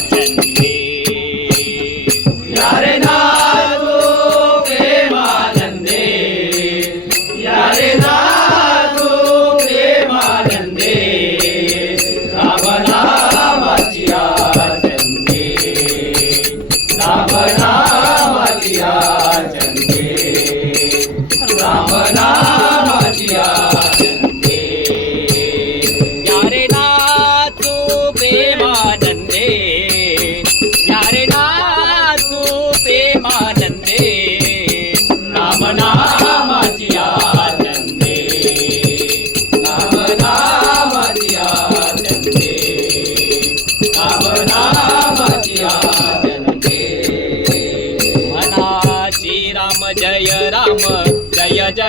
चंदे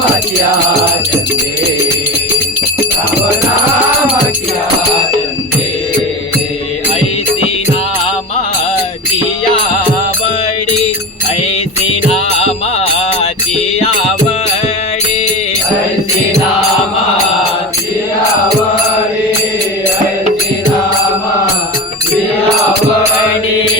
रामनामाची चंदे रामनामाची चंदे ऐसी नामाची आवडी ऐसी नामाची आवडी ऐसी नामाची आवडी ऐसी नामाची आवडी काळगे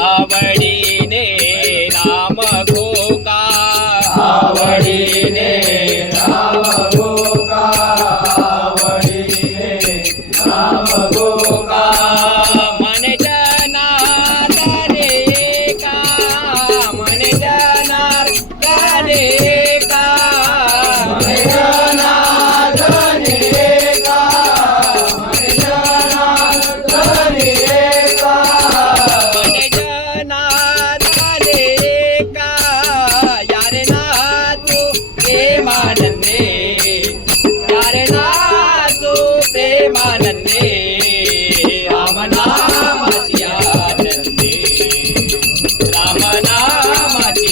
ஆவடி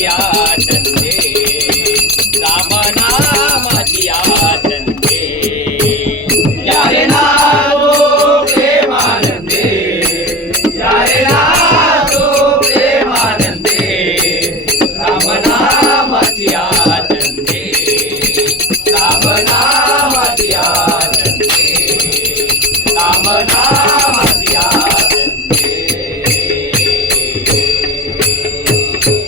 ದಂತೆ ರಾಮನಾಮಜಿಯಾ ದಂತೆ ಯಾರೆನಾರೋ ಪ್ರೇಮಾನಂದೆ ಯಾರೆನಾರೋ ಪ್ರೇಮಾನಂದೆ ರಾಮನಾಮಜಿಯಾ ದಂತೆ ರಾಮನಾಮಜಿಯಾ ದಂತೆ ರಾಮನಾಮ